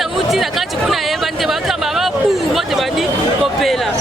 Pesa uti na kati kuna yeba nte bakamba ba pu bote bandi kopela.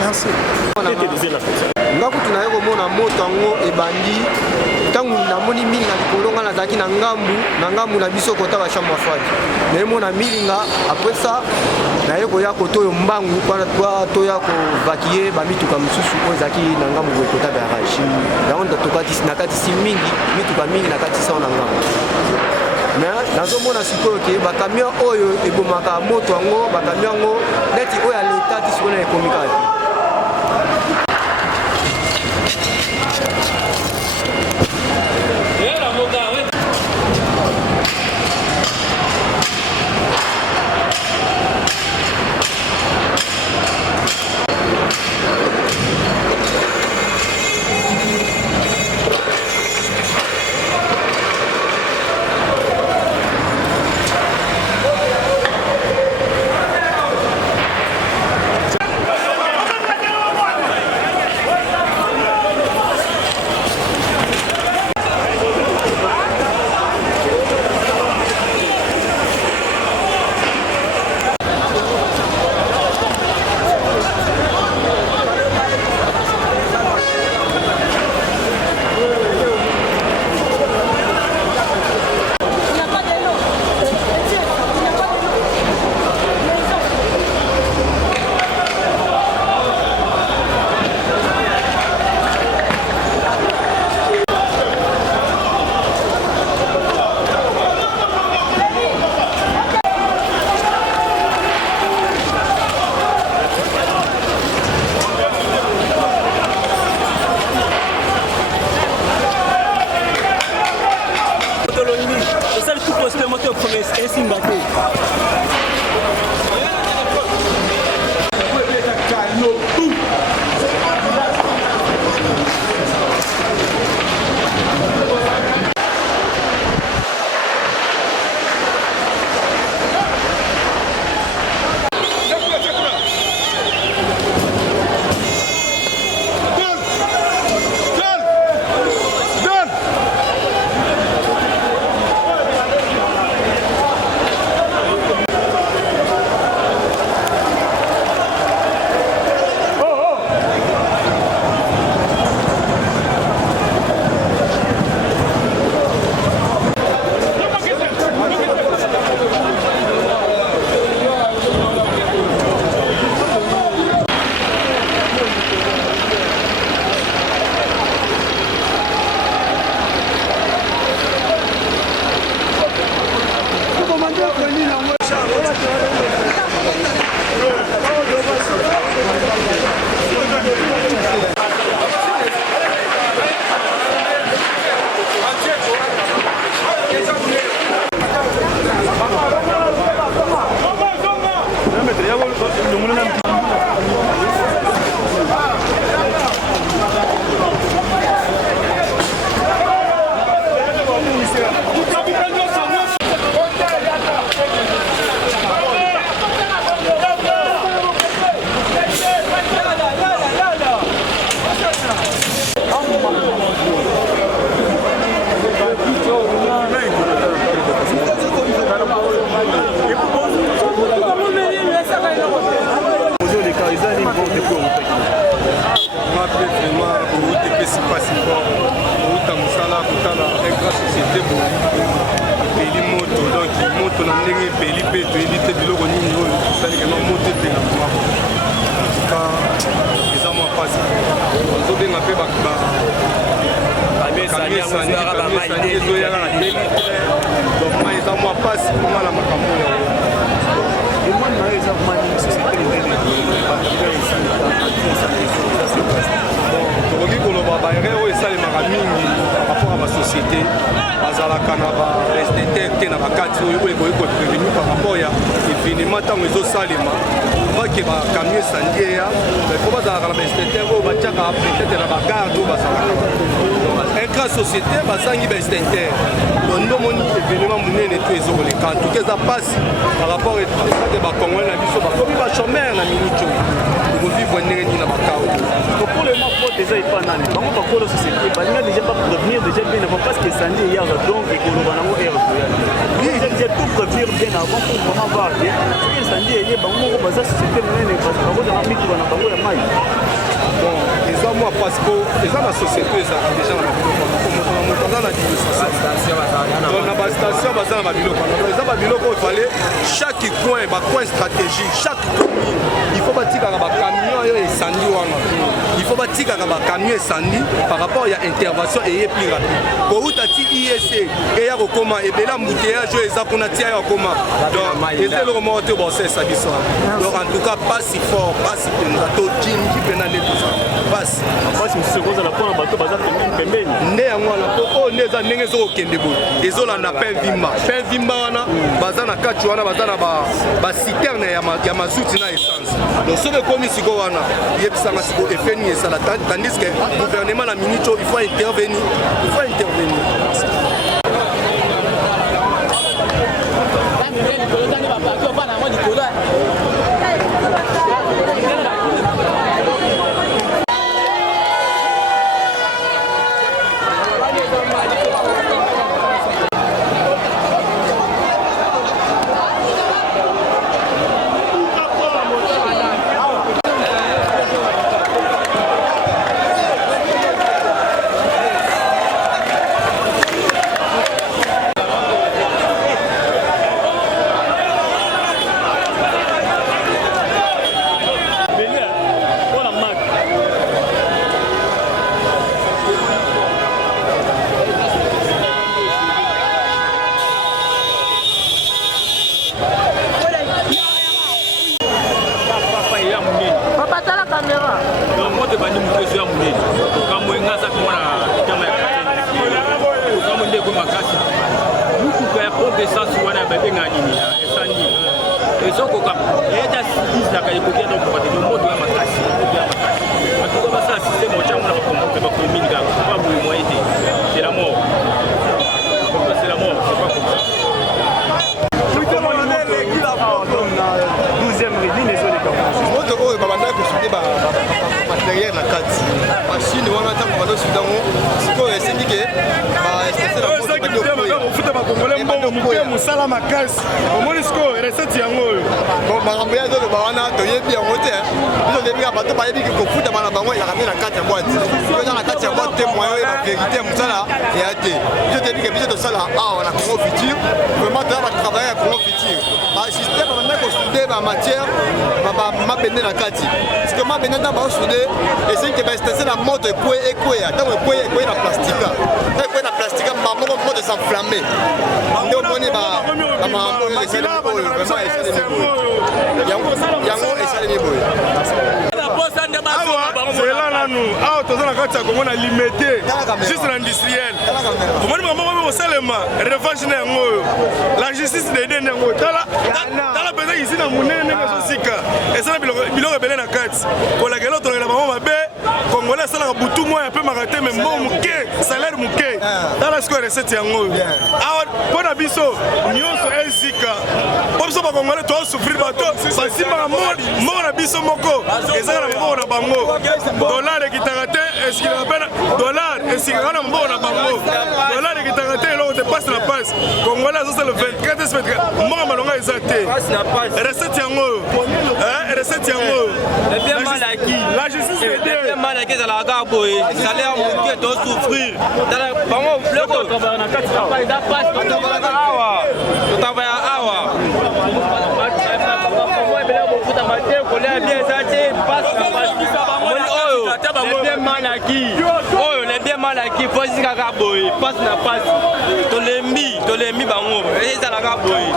Merci. Ngaku tunayo mona moto ngo ebandi tangu na moni mingi na likolonga na zaki na ngambu na biso kota ba chambre froide na mona milinga après ça na yeko ya koto yo mbangu kwa to ya ko vakier ba mituka mususu ko zaki na ngambu ko kota garage na onda to kati na kati si mingi mituka mingi na kati sa na ngambu na nazomona sikoyo ke ba camion oyo ebomaka moto ngo ba camion ngo neti oyo leta ti sona ekomika gospel moto promesse esimba te. Société basangi ba extincteur donc moni événement munene to ezoleka en tout cas ça passe par rapport à ba congolais na biso ba komi ba chômeur na minute ko vivre ndenge ni na bakao pour le moment faut déjà y pas nani bango ba ko société ba nga déjà pas prévenir déjà bien avant parce que sandi hier donc et ko banango er oui j'ai tout prévenir bien avant pour vraiment voir bien sandi hier bango ko baza société munene parce que bango na mitu na bango ya mai bon les hommes parce que les hommes la société ça déjà na la station baza na biloko eza ba biloko il fallait chaque coin stratégique chaque commune il faut batikaka ba camion yo esandi wana il faut batikaka ba camion esandi par rapport ya intervention et plus rapide ko utati IEC et ya kokoma ebela mbouteillage eza kuna tia ya koma donc eza le moment où bosser ça biso donc en tout cas pas si fort pas si penza to jinji pena le tout ça passe c'est cause la pona bato baza pembeni nde yango wana po neza ndenge ezokokende boye ezolanda pain vimba wana baza na kati wana baza na ba citerne ya mazuti na essence donc soki ekomi siko wana yebisanga siko efeni esala tandis que gouvernement na minute il faut intervenir essence wana babenga nini esandi ezokoka eta isaka ekokia donc kwa de moto ya makasi en tout cas ça système au chambre ba commune ga pas vous moyen c'est la mort c'est la mort c'est pas comme ça. Matériel na kati machine wana ntango bazosudango sikoyo esengi ke bafuta bakongole mbongo moke mosala makasi omoni sikoyo resete yango oyo makambo ya zoloba wana toyebi yango te biso toyebi bato bayebi kofutama na bango elaka nde na kati ya boite eza na kati ya boite te moyen oyo baverité mosala eya te biso toyebi ke biso tosala awa na Congo Futur vraiment toya batravaille ya Congo Futur basystème babanda kosude bamatière mabende na kati parceke mabende ntango baosude esengi ke baestase na moto ekweya ntango ekweyi na plastika ntango ekweyi na plastika moko moto esanflamme nde omoni bamakambo oyo esalemi oyo vraiment esalemi boye yango esalemi boye zela nanu awa toza na kati ya Congo na limité juste na industriel omoni makambo kosalema revanche na yango oyo la justice dede yango tala mpenza isi na monene ndenge ezosika esala biloko ebele na kati kolakela otolakela bango mabe congolais asalaka butu moya apemaka te me mbongo moke salaire moke tala sikoyo resete yango oyo awa mpo na biso nyonso esika mpo biso bacongolais toosouffrir bato basimbaka mbongo na biso moko ezaka na mbongo na bango dollar ekitaka te esikaka mpe dollar esikaka na mbongo na bango dollar ekitaka te eloko te passe na passe congolais azosala 24 semaine mbongo malonga eza te recette yango oyo recette yango oyo la justice ede malaki ezalaka kaka boye salaire moke tosouffrir bango biloko totravaya awa oyo les bien malaki po ezikaka boye passe na passe tolembi bango ezalaka boye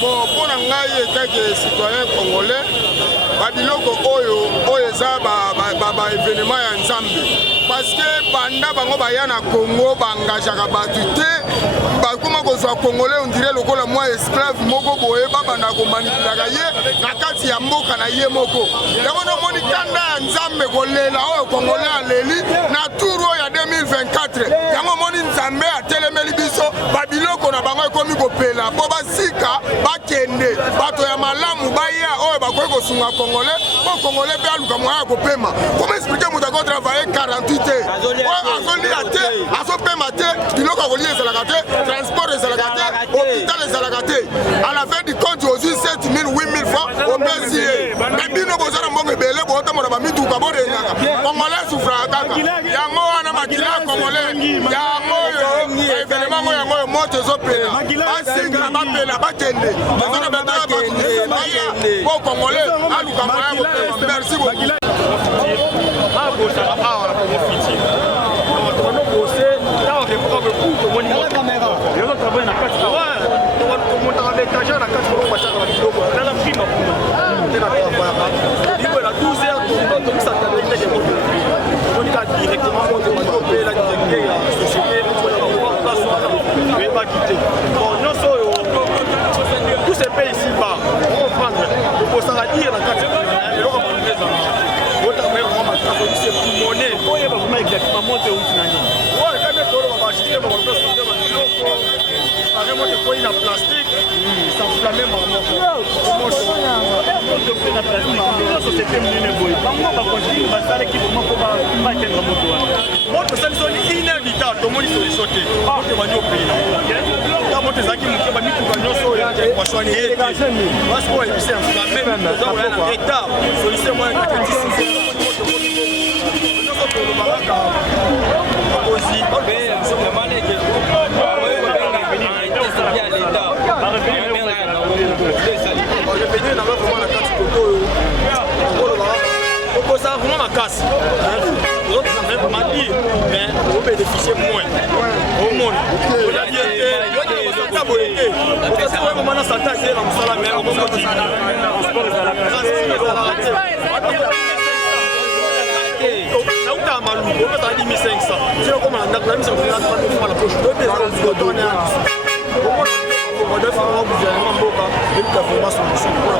Bon, pour ngai etake citoyen congolais babiloko oyo eza ba événement ya nzambe parce que banda bango baya na Congo bangageaka bato te bakoma kozwa congolais on dirait lokola mwa esclave moko boye babanda komanipulaka ye na kati ya mboka na ye moko yango nomoni kanda ya nzambe kolela oyo congolais aleli na tour oyo ya 2024 yango moni nzambe atelemeli biso babiloko na bango ekomi kopela mpo basika bakende bato ya malamu baya oyo bakoki kosunga congolais mpo congolais mpe aluka moya ya kopema koma explike moto akotravaille 48 te azolia te azopema te biloko akolia ezalaka te transport ezalaka te hôpital ezalaka te à la fin du compte ozwi 7000 8000 francs opesi ye me bino boza na mbongo ebele bootambola bamituka borengaka congolais souffraka kaka yango wana makila ya congolais yango oyo evenema ngo yango oyo moto ezopela basinga bapela bakende eza na bato ya bato baya po congolais aluka moya kopema merci beaucoup tous ces pays ici-bas, on va prendre, on va dire la carte. inévitable tout le monde est sauté ça vraiment ma casse. L'autre ça fait pas dire, mais on bénéficie moins. Au monde. On a dit vraiment na sata c'est la musala mais on peut dire transport ezalaka nauta maluku opesa 1500 sio koma ndako na misa kuna na poche do pesa ko donner on va faire un gouvernement mboka et le gouvernement solution pour la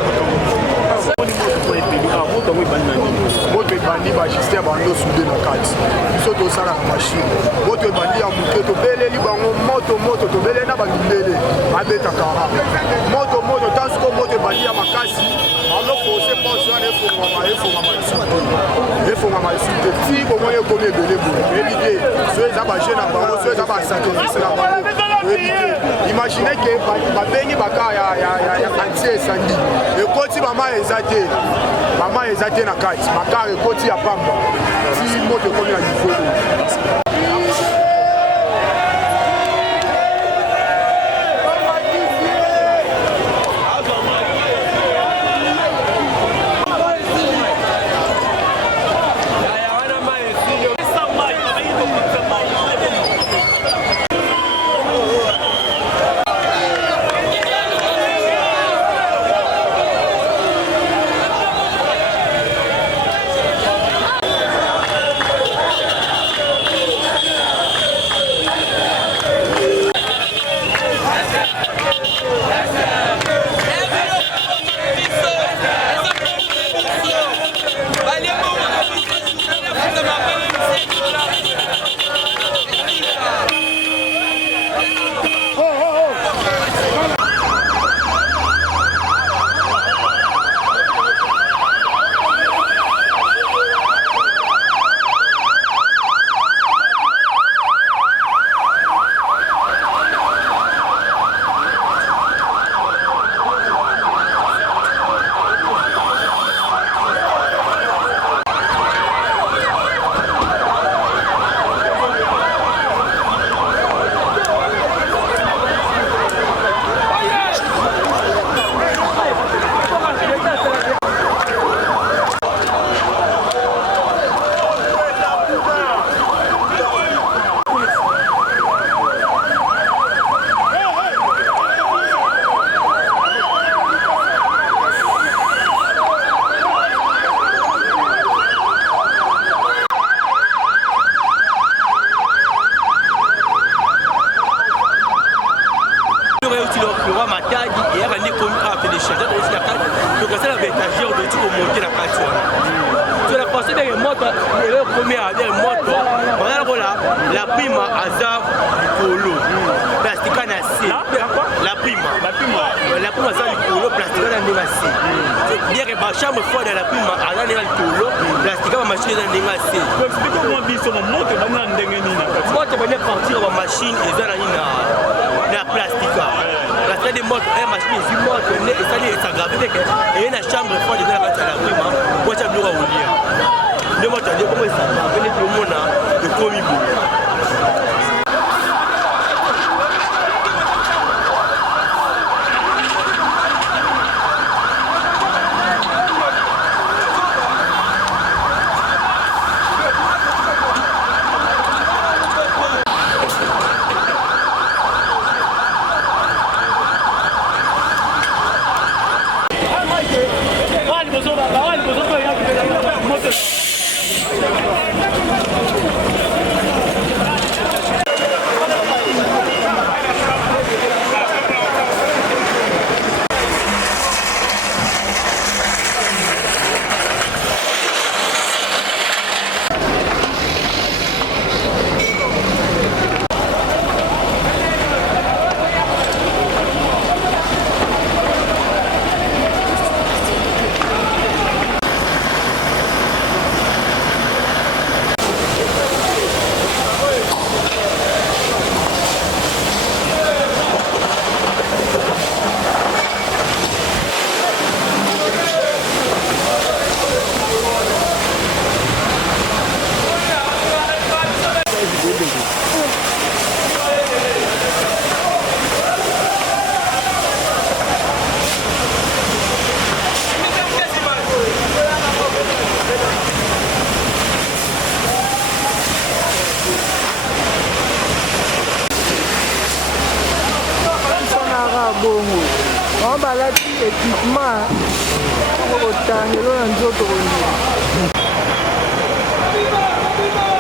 moto ebandi bagister bando sude na kati biso tosalaka mashine moto ebandi ya moke tobeleli bango moto tobeleli na bandele babetaka moto tansuko moto ebandi ya makasi bazofose porte wana efongama lisu te ti bomoni ekomi ebele boye oyebi te so eza baje na bango so eza basakrifise na bango oyebi te imagine ke babengi baka ya kantie esandi ekoti bama eza te na kati makar ekoti ya pamba ti moto ekomi na niveau chambre froide à la plume à la polo plastique ma machine dans les massés explique-moi bien sur mon moto bana ndengeni na moto bana partir ma machine et dans la plastique la salle de moto et machine si moto ne et ça est aggravé et une chambre froide dans la plume pour ça bloquer au lit le moto de comment ça venir tout le monde de commis bango balati équipement ya kotangelo na nzoto kondima. Viva, viva!